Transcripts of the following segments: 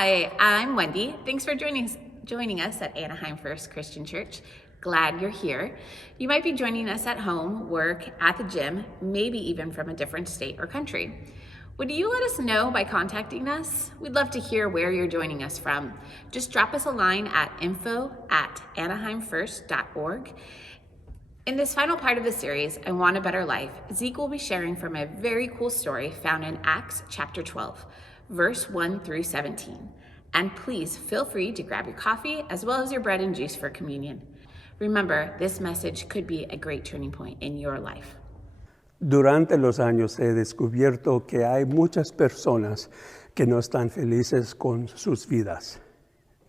Hi, I'm Wendy. Thanks for joining us at Anaheim First Christian Church. Glad you're here. You might be joining us at home, work, at the gym, maybe even from a different state or country. Would you let us know by contacting us? We'd love to hear where you're joining us from. Just drop us a line at info@anaheimfirst.org. In this final part of the series, I Want a Better Life, Zeke will be sharing from a very cool story found in Acts chapter 12, verse 1 through 17. And please feel free to grab your coffee as well as your bread and juice for communion. Remember, this message could be a great turning point in your life. Durante los años he descubierto que hay muchas personas que no están felices con sus vidas.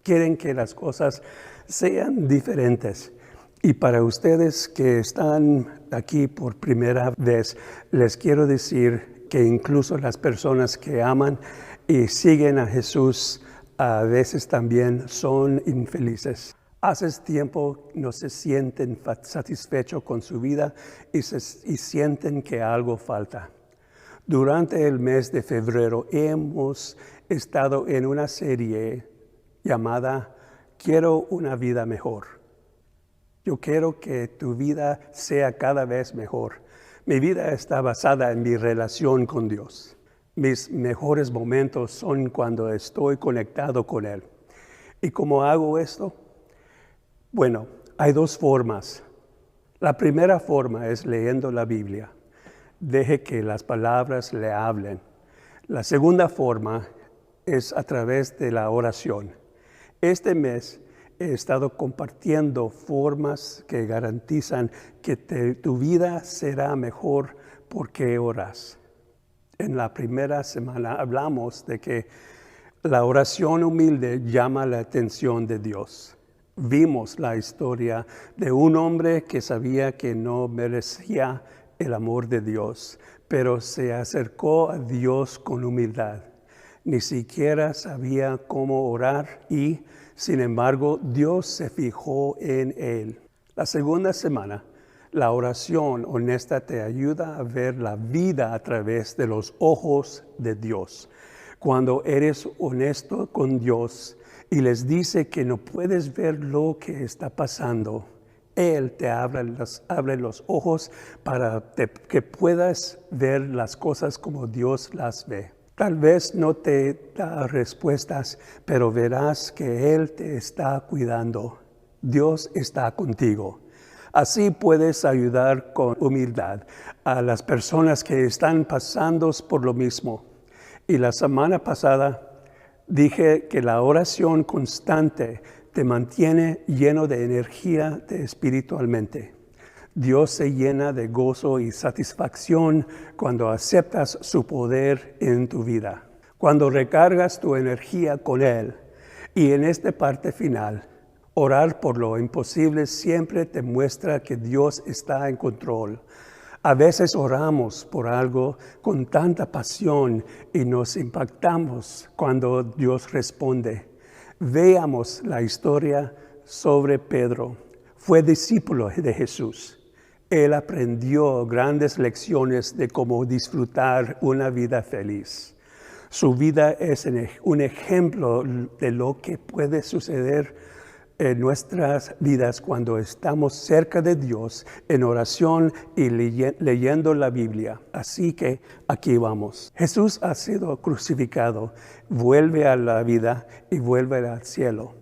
Quieren que las cosas sean diferentes. Y para ustedes que están aquí por primera vez, les quiero decir que incluso las personas que aman y siguen a Jesús a veces también son infelices. Hace tiempo no se sienten satisfechos con su vida y sienten que algo falta. Durante el mes de febrero hemos estado en una serie llamada Quiero una vida mejor. Yo quiero que tu vida sea cada vez mejor. Mi vida está basada en mi relación con Dios. Mis mejores momentos son cuando estoy conectado con Él. ¿Y cómo hago esto? Bueno, hay dos formas. La primera forma es leyendo la Biblia. Deje que las palabras le hablen. La segunda forma es a través de la oración. Este mes he estado compartiendo formas que garantizan que tu vida será mejor porque oras. En la primera semana hablamos de que la oración humilde llama la atención de Dios. Vimos la historia de un hombre que sabía que no merecía el amor de Dios, pero se acercó a Dios con humildad. Ni siquiera sabía cómo orar y, sin embargo, Dios se fijó en él. La segunda semana, la oración honesta te ayuda a ver la vida a través de los ojos de Dios. Cuando eres honesto con Dios y les dice que no puedes ver lo que está pasando, Él te abre los ojos para que puedas ver las cosas como Dios las ve. Tal vez no te da respuestas, pero verás que Él te está cuidando. Dios está contigo. Así puedes ayudar con humildad a las personas que están pasando por lo mismo. Y la semana pasada dije que la oración constante te mantiene lleno de energía espiritualmente. Dios se llena de gozo y satisfacción cuando aceptas su poder en tu vida. Cuando recargas tu energía con Él. Y en esta parte final, orar por lo imposible siempre te muestra que Dios está en control. A veces oramos por algo con tanta pasión y nos impactamos cuando Dios responde. Veamos la historia sobre Pedro. Fue discípulo de Jesús. Él aprendió grandes lecciones de cómo disfrutar una vida feliz. Su vida es un ejemplo de lo que puede suceder en nuestras vidas cuando estamos cerca de Dios en oración y leyendo la Biblia. Así que aquí vamos. Jesús ha sido crucificado, vuelve a la vida y vuelve al cielo.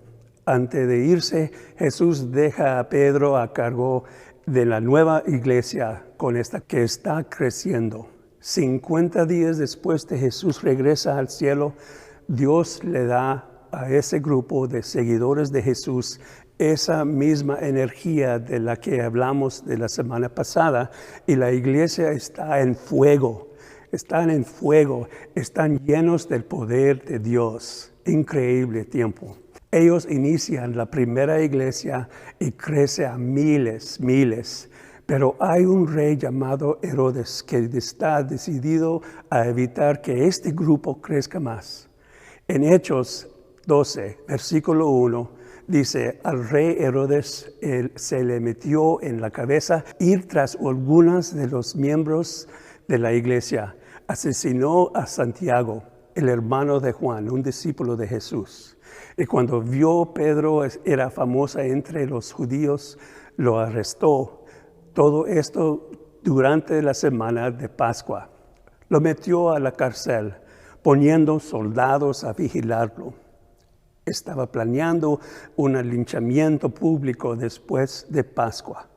Antes de irse, Jesús deja a Pedro a cargo de la nueva iglesia con esta que está creciendo. 50 días después de Jesús regresa al cielo, Dios le da a ese grupo de seguidores de Jesús esa misma energía de la que hablamos de la semana pasada, y la iglesia está en fuego, están llenos del poder de Dios. Increíble tiempo. Ellos inician la primera iglesia y crece a miles. Pero hay un rey llamado Herodes que está decidido a evitar que este grupo crezca más. En Hechos 12, versículo 1, dice, al rey Herodes se le metió en la cabeza ir tras algunos de los miembros de la iglesia. Asesinó a Santiago, el hermano de Juan, un discípulo de Jesús. Y cuando vio Pedro era famosa entre los judíos, lo arrestó. Todo esto durante la semana de Pascua. Lo metió a la cárcel, poniendo soldados a vigilarlo. Estaba planeando un linchamiento público después de Pascua.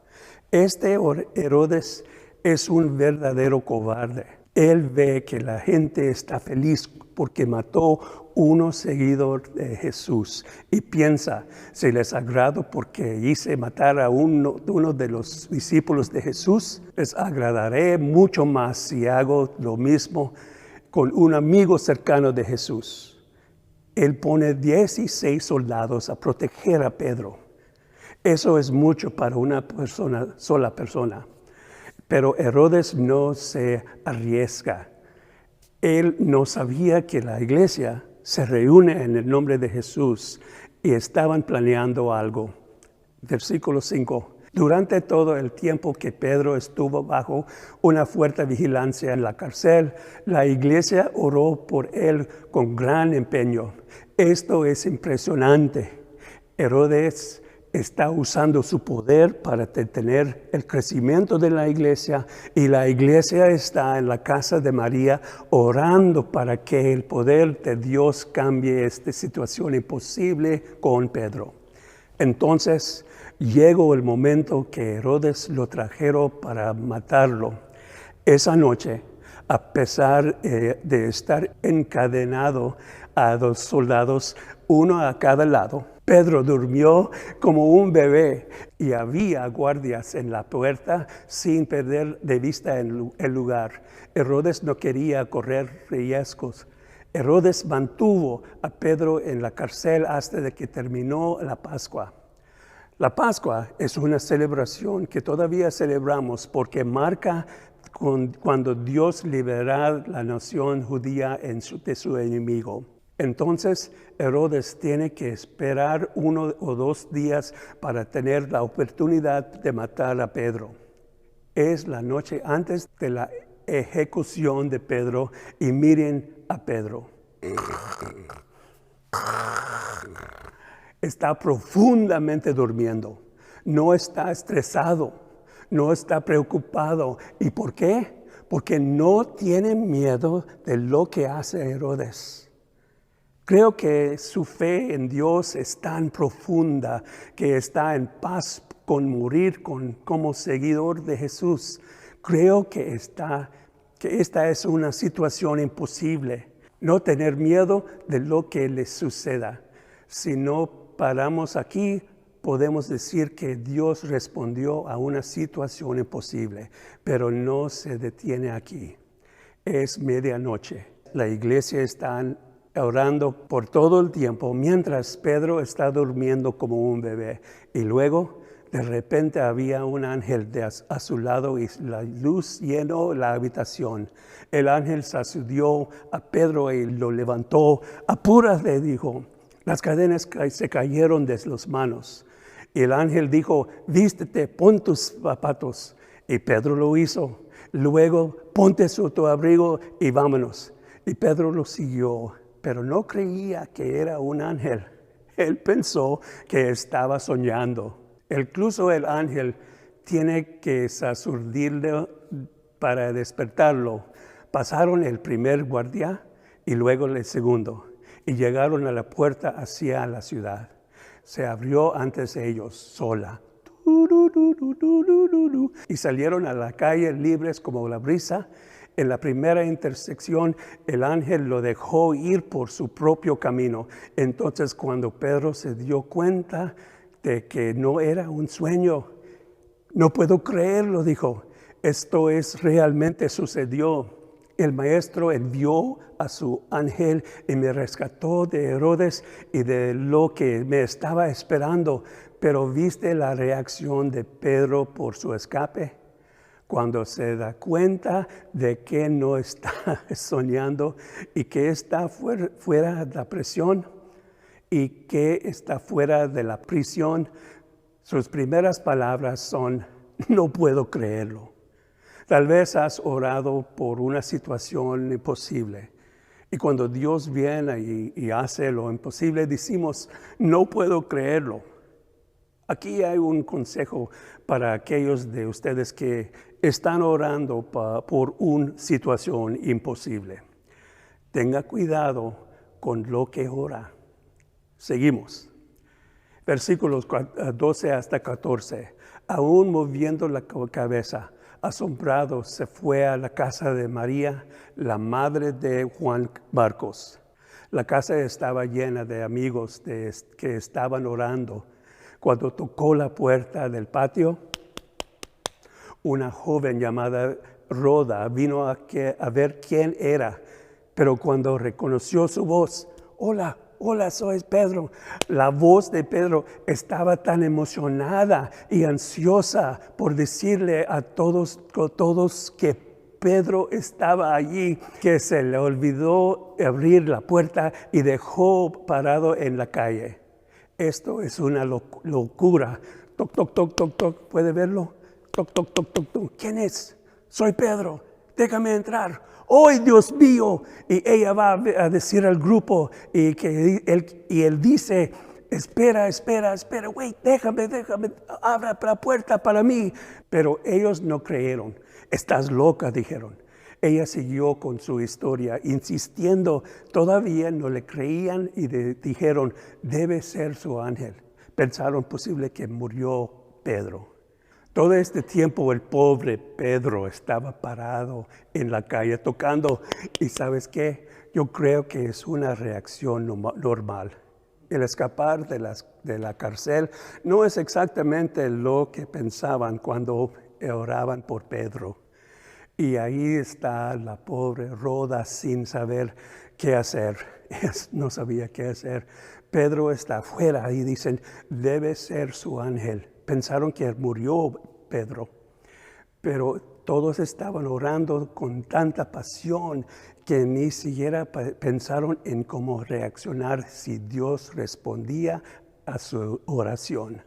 Este Herodes es un verdadero cobarde. Él ve que la gente está feliz porque mató uno seguidor de Jesús y piensa, si les agrado porque hice matar a uno de los discípulos de Jesús, les agradaré mucho más si hago lo mismo con un amigo cercano de Jesús. Él pone 16 soldados a proteger a Pedro. Eso es mucho para una sola persona. Pero Herodes no se arriesga. Él no sabía que la iglesia se reúne en el nombre de Jesús y estaban planeando algo. Versículo 5. Durante todo el tiempo que Pedro estuvo bajo una fuerte vigilancia en la cárcel, la iglesia oró por él con gran empeño. Esto es impresionante. Herodes está usando su poder para detener el crecimiento de la iglesia y la iglesia está en la casa de María orando para que el poder de Dios cambie esta situación imposible con Pedro. Entonces llegó el momento que Herodes lo trajeron para matarlo. Esa noche, a pesar de estar encadenado a 2 soldados, uno a cada lado, Pedro durmió como un bebé y había guardias en la puerta sin perder de vista el lugar. Herodes no quería correr riesgos. Herodes mantuvo a Pedro en la cárcel hasta que terminó la Pascua. La Pascua es una celebración que todavía celebramos porque marca cuando Dios liberará la nación judía de su enemigo. Entonces Herodes tiene que esperar 1 o 2 días para tener la oportunidad de matar a Pedro. Es la noche antes de la ejecución de Pedro y miren a Pedro. Está profundamente durmiendo, no está estresado, no está preocupado. ¿Y por qué? Porque no tiene miedo de lo que hace Herodes. Creo que su fe en Dios es tan profunda que está en paz con morir como seguidor de Jesús. Creo que esta es una situación imposible. No tener miedo de lo que le suceda. Si no paramos aquí, podemos decir que Dios respondió a una situación imposible, pero no se detiene aquí. Es medianoche. La iglesia está orando por todo el tiempo mientras Pedro está durmiendo como un bebé. Y luego, de repente, había un ángel a su lado y la luz llenó la habitación. El ángel sacudió a Pedro y lo levantó. Apúrate, dijo. Las cadenas se cayeron de las manos. Y el ángel dijo, vístete, pon tus zapatos. Y Pedro lo hizo. Luego, ponte tu abrigo y vámonos. Y Pedro lo siguió, pero no creía que era un ángel. Él pensó que estaba soñando. Incluso el ángel tiene que sacudirle para despertarlo. Pasaron el primer guardia y luego el segundo. Y llegaron a la puerta hacia la ciudad. Se abrió antes de ellos sola. Y salieron a la calle libres como la brisa. En la primera intersección, el ángel lo dejó ir por su propio camino. Entonces, cuando Pedro se dio cuenta de que no era un sueño, no puedo creerlo, dijo. Esto realmente sucedió. El maestro envió a su ángel y me rescató de Herodes y de lo que me estaba esperando. Pero ¿viste la reacción de Pedro por su escape? Cuando se da cuenta de que no está soñando y que está fuera de la prisión y que está fuera de la prisión, sus primeras palabras son, no puedo creerlo. Tal vez has orado por una situación imposible Y cuando Dios viene y hace lo imposible, decimos, no puedo creerlo. Aquí hay un consejo para aquellos de ustedes que están orando por una situación imposible. Tenga cuidado con lo que ora. Seguimos. Versículos 12 hasta 14. Aún moviendo la cabeza, asombrado, se fue a la casa de María, la madre de Juan Marcos. La casa estaba llena de amigos que estaban orando. Cuando tocó la puerta del patio, una joven llamada Roda vino a ver quién era, pero cuando reconoció su voz, hola, soy Pedro. La voz de Pedro estaba tan emocionada y ansiosa por decirle a todos que Pedro estaba allí, que se le olvidó abrir la puerta y dejó parado en la calle. Esto es una locura. Toc, toc, toc, toc, toc. ¿Puede verlo? Toc, toc, toc, toc, toc. ¿Quién es? Soy Pedro. Déjame entrar. ¡Oh, Dios mío! Y ella va a decir al grupo y él dice, espera, wait, déjame, abra la puerta para mí. Pero ellos no creyeron. Estás loca, dijeron. Ella siguió con su historia, insistiendo. Todavía no le creían y dijeron, debe ser su ángel. Pensaron posible que murió Pedro. Todo este tiempo el pobre Pedro estaba parado en la calle tocando. ¿Y sabes qué? Yo creo que es una reacción normal. El escapar de la cárcel no es exactamente lo que pensaban cuando oraban por Pedro. Y ahí está la pobre Roda sin saber qué hacer. No sabía qué hacer. Pedro está afuera y dicen, debe ser su ángel. Pensaron que murió Pedro, pero todos estaban orando con tanta pasión que ni siquiera pensaron en cómo reaccionar si Dios respondía a su oración.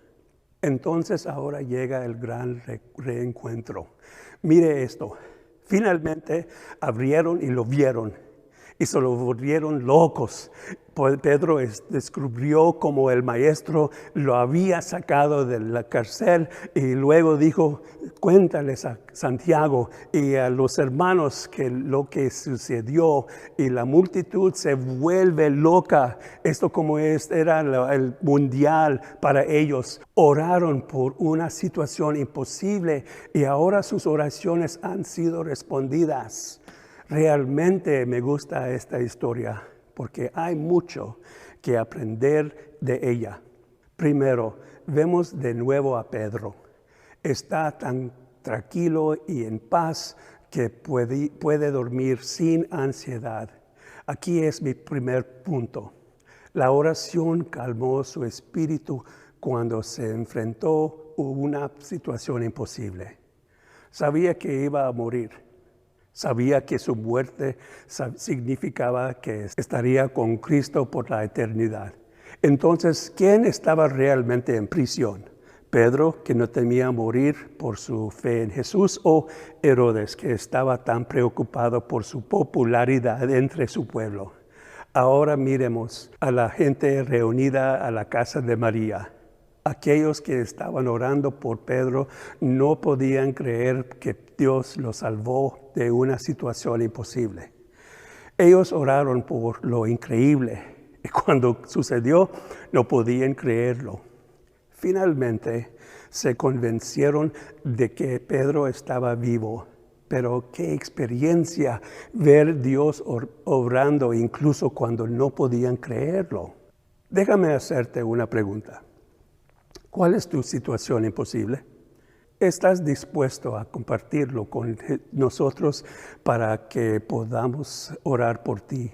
Entonces ahora llega el gran reencuentro. Mire esto. Finalmente abrieron y lo vieron y se lo volvieron locos. Pedro descubrió cómo el maestro lo había sacado de la cárcel y luego dijo, cuéntales a Santiago y a los hermanos lo que sucedió, y la multitud se vuelve loca. Esto era el mundial para ellos. Oraron por una situación imposible y ahora sus oraciones han sido respondidas. Realmente me gusta esta historia porque hay mucho que aprender de ella. Primero, vemos de nuevo a Pedro. Está tan tranquilo y en paz que puede dormir sin ansiedad. Aquí es mi primer punto. La oración calmó su espíritu cuando se enfrentó a una situación imposible. Sabía que iba a morir. Sabía que su muerte significaba que estaría con Cristo por la eternidad. Entonces, ¿quién estaba realmente en prisión? ¿Pedro, que no temía morir por su fe en Jesús, o Herodes, que estaba tan preocupado por su popularidad entre su pueblo? Ahora miremos a la gente reunida a la casa de María. Aquellos que estaban orando por Pedro no podían creer que Dios lo salvó de una situación imposible. Ellos oraron por lo increíble y cuando sucedió no podían creerlo. Finalmente se convencieron de que Pedro estaba vivo. Pero qué experiencia ver Dios obrando incluso cuando no podían creerlo. Déjame hacerte una pregunta. ¿Cuál es tu situación imposible? ¿Estás dispuesto a compartirlo con nosotros para que podamos orar por ti?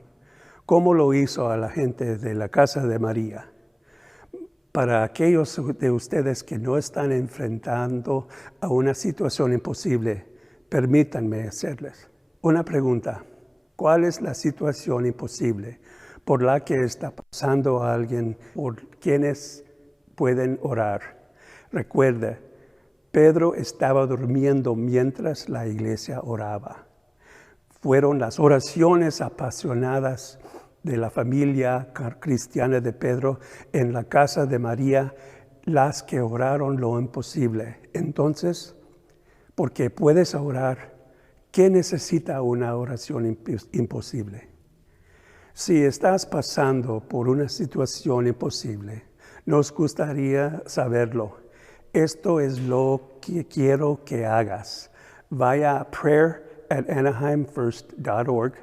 ¿Cómo lo hizo a la gente de la casa de María? Para aquellos de ustedes que no están enfrentando a una situación imposible, permítanme hacerles una pregunta. ¿Cuál es la situación imposible por la que está pasando a alguien por quienes pueden orar? Recuerda, Pedro estaba durmiendo mientras la iglesia oraba. Fueron las oraciones apasionadas de la familia cristiana de Pedro en la casa de María las que oraron lo imposible. Entonces, porque puedes orar, ¿qué necesita una oración imposible? Si estás pasando por una situación imposible, nos gustaría saberlo. Esto es lo que quiero que hagas. Vaya a prayer@anaheimfirst.org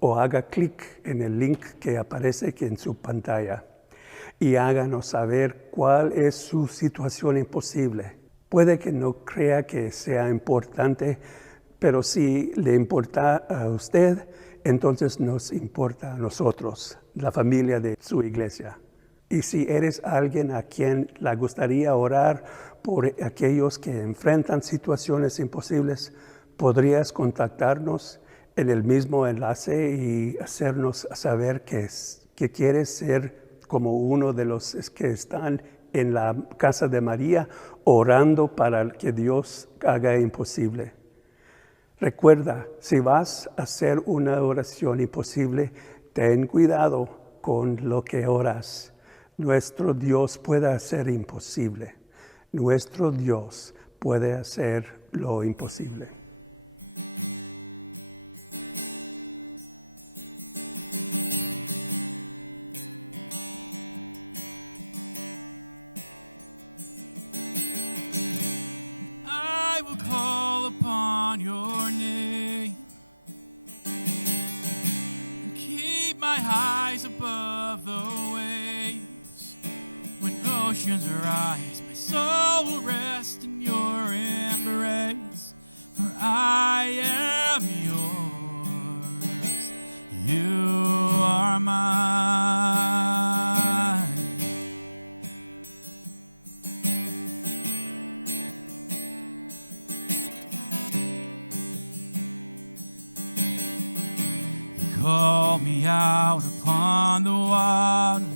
o haga clic en el link que aparece aquí en su pantalla y háganos saber cuál es su situación imposible. Puede que no crea que sea importante, pero si le importa a usted, entonces nos importa a nosotros, la familia de su iglesia. Y si eres alguien a quien le gustaría orar por aquellos que enfrentan situaciones imposibles, podrías contactarnos en el mismo enlace y hacernos saber que quieres ser como uno de los que están en la casa de María orando para que Dios haga imposible. Recuerda, si vas a hacer una oración imposible, ten cuidado con lo que oras. Nuestro Dios puede hacer imposible. Nuestro Dios puede hacer lo imposible. I will call upon your name and keep my eyes above the waves. When oceans rise, my soul will rest in your embrace. For I am yours, you are mine. You call me out upon the waters,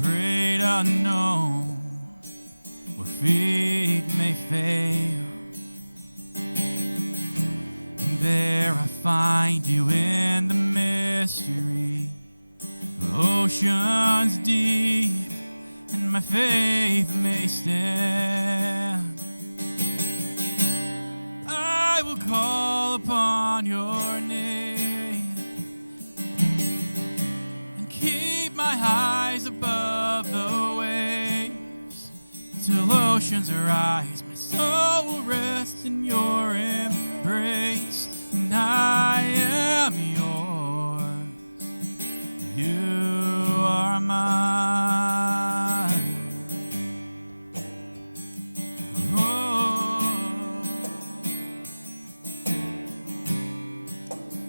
great unknown, where feet may fail. And there I find you in the mystery of oceans deep, and my faith may stand. I will call upon your name and keep my eyes above the waves till oceans rise. My soul will rest in your embrace, and I am yours. You are mine. Oh.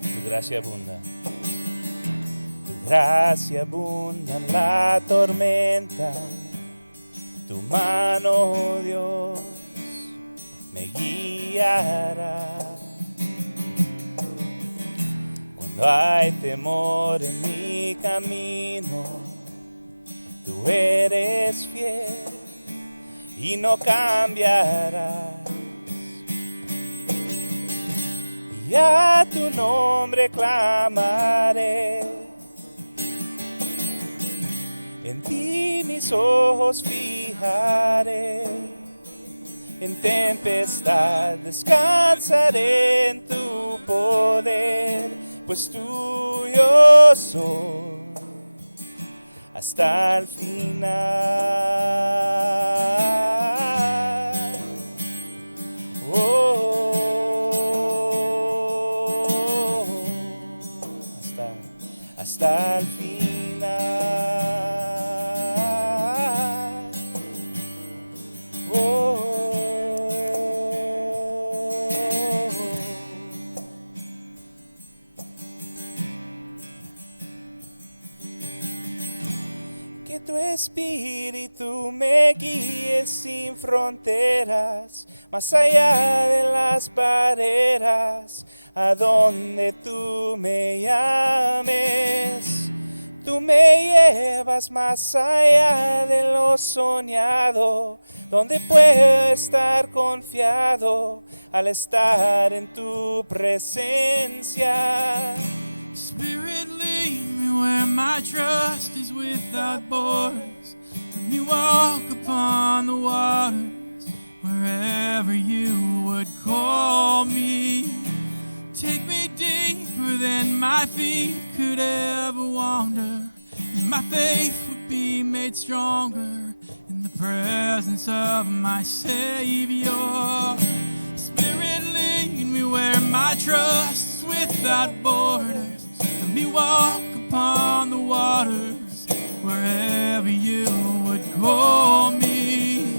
Tu gracia abunda. Tu gracia abunda en la tormenta. Tu mano, oh Dios, me guiará. Cuando hay temor en mi camino, tú eres fiel y no cambiarás. Y a tu nombre clamaré, en ti mis ojos fijaré, en tempestad descansaré en tu poder, pues tuyo soy hasta el final. Oh, hasta el final. Que tu espíritu me guíe sin fronteras, más allá de las barreras, a donde tú me llames. Tú me llevas más allá de lo soñado, donde puedo estar confiado al estar en tu presencia. Spirit, lead me where my trust is without borders. Let me walk upon the waters wherever you would call me. Take me deeper than my feet could ever wander, and my faith would be made stronger in the presence of my Savior. Spirit, lead me where my trust is without borders. Let me walk upon the waters wherever you would call me.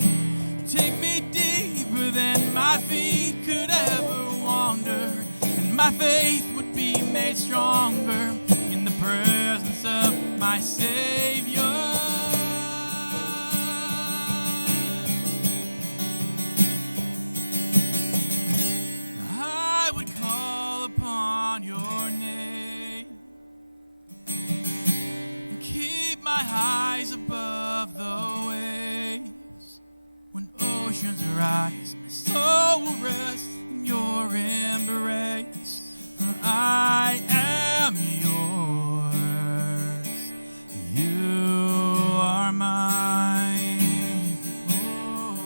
Take me deeper than my feet could ever wander, and my faith would be made stronger in the presence of my Savior. I would call upon your name and keep my eyes above the waves. When oceans rise, my soul will rest in your embrace. For I am yours, you are mine. Oh,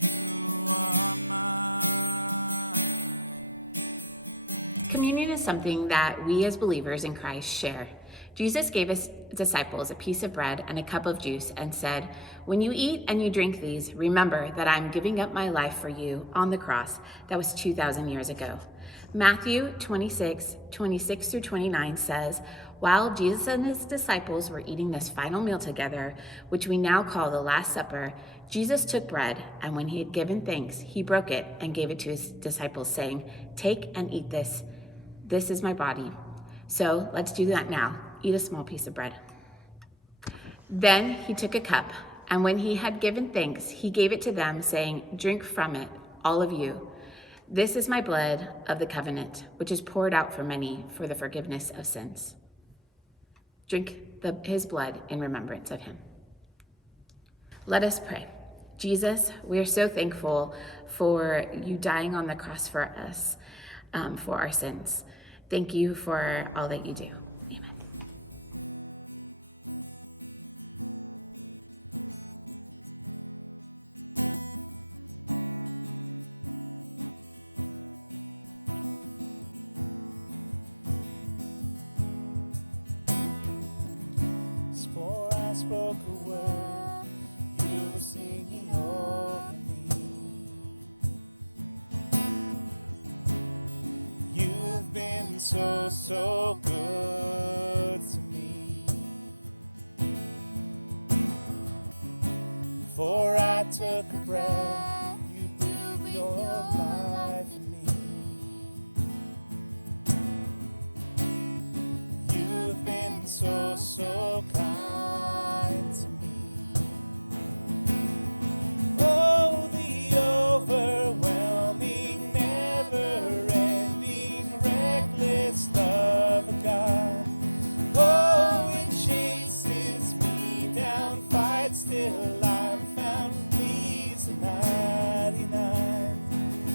you are mine. Communion is something that we as believers in Christ share. Jesus gave his disciples a piece of bread and a cup of juice and said, "When you eat and you drink these, remember that I'm giving up my life for you on the cross that was 2,000 years ago." Matthew 26 through 29 says, while Jesus and his disciples were eating this final meal together, which we now call the Last Supper, Jesus took bread, and when he had given thanks, he broke it and gave it to his disciples, saying, "Take and eat this. This is my body." So let's do that now. Eat a small piece of bread. Then he took a cup, and when he had given thanks, he gave it to them, saying, "Drink from it, all of you. This is my blood of the covenant, which is poured out for many for the forgiveness of sins." Drink his blood in remembrance of him. Let us pray. Jesus, we are so thankful for you dying on the cross for us, for our sins. Thank you for all that you do. Amen. Before I spoke a word, you were singing over me. You've been so good to me. Before I took a breath, you breathed your life in me. You've been so kind to me. Oh, the overwhelming, never-ending, reckless love of God. Oh, it chases me down, fights till I'm found. Please, the 99.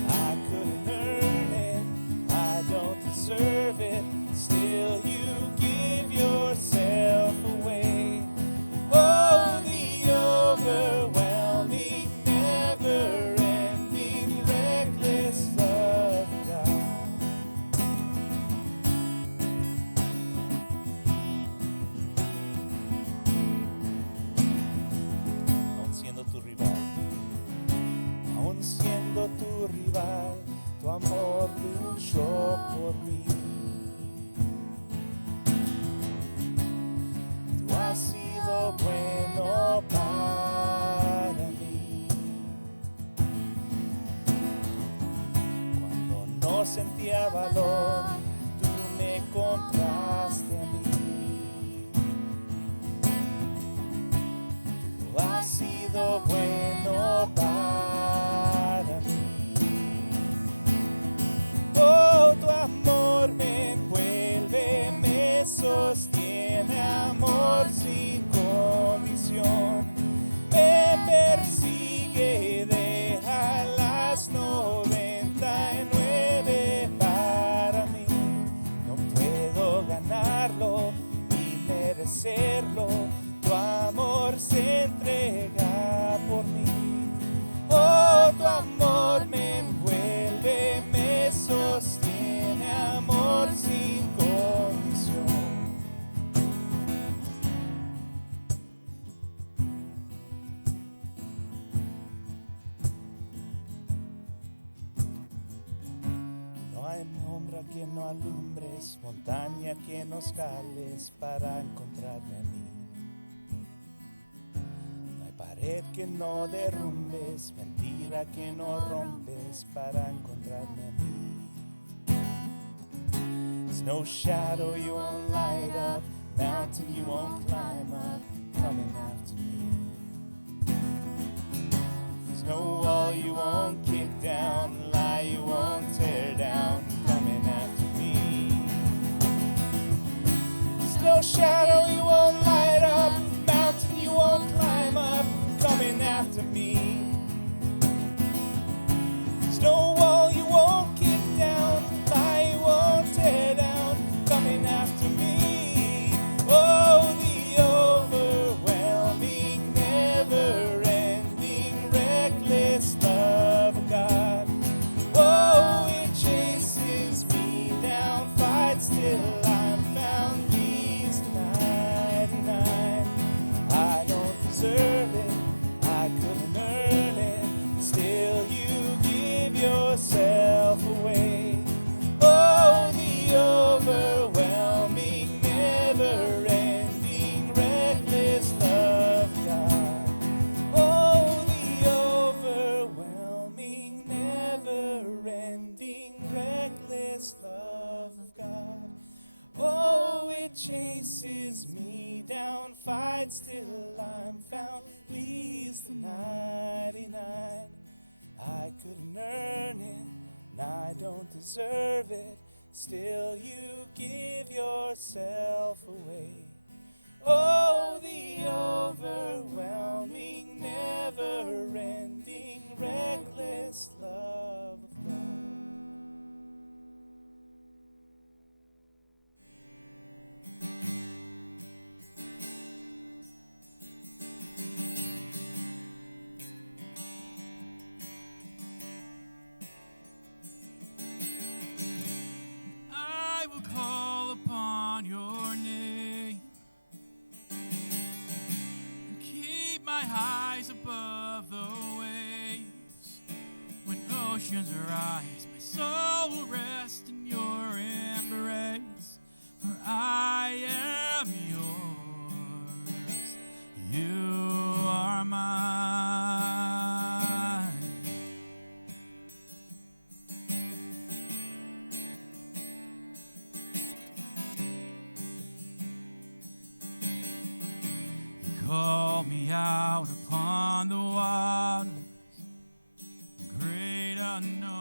I couldn't earn it, I don't deserve it. Still, you give yourself sostiene, amor sin condición. Me persigue, deja las 99 para mí. No puedo ganarlo ni merecerlo, tu amor se entrega por mí. Oh, tu amor me envuelve, me sostiene, amor sin condición. No hay sombra que no alumbres, montaña que no escales para encontrarme a mí. Pared que no derrumbes, mentira que no rompes para encontrarme a mí. There's no shadow you won't light up, mountain you won't climb up, coming after me. There's no wall you won't kick down, lie you won't tear down, coming after me. There's no shadow you won't light up, mountain you won't climb up, coming after me. There's no wall you won't kick down, lie you won't tear down, coming after me. Oh, the overwhelming, never-ending, reckless love of God. Oh, it chases me down, fights till I'm found, leaves 99. I don't deserve it, I couldn't earn it, still you give yourself away. Oh, the overwhelming, never-ending, reckless love of God. Oh, the overwhelming, never-ending, reckless love of God. Oh, it chases me down, fights till I'm found, leaves the 99. I couldn't earn it, and I don't deserve it, still you give yourself away. Oh, the overwhelming, never-ending, reckless love of God. I will call upon your name and keep my eyes above the waves. When oceans rise, my soul will rest in your embrace. For I am yours, you are mine. Call me out upon the waters, great unknown.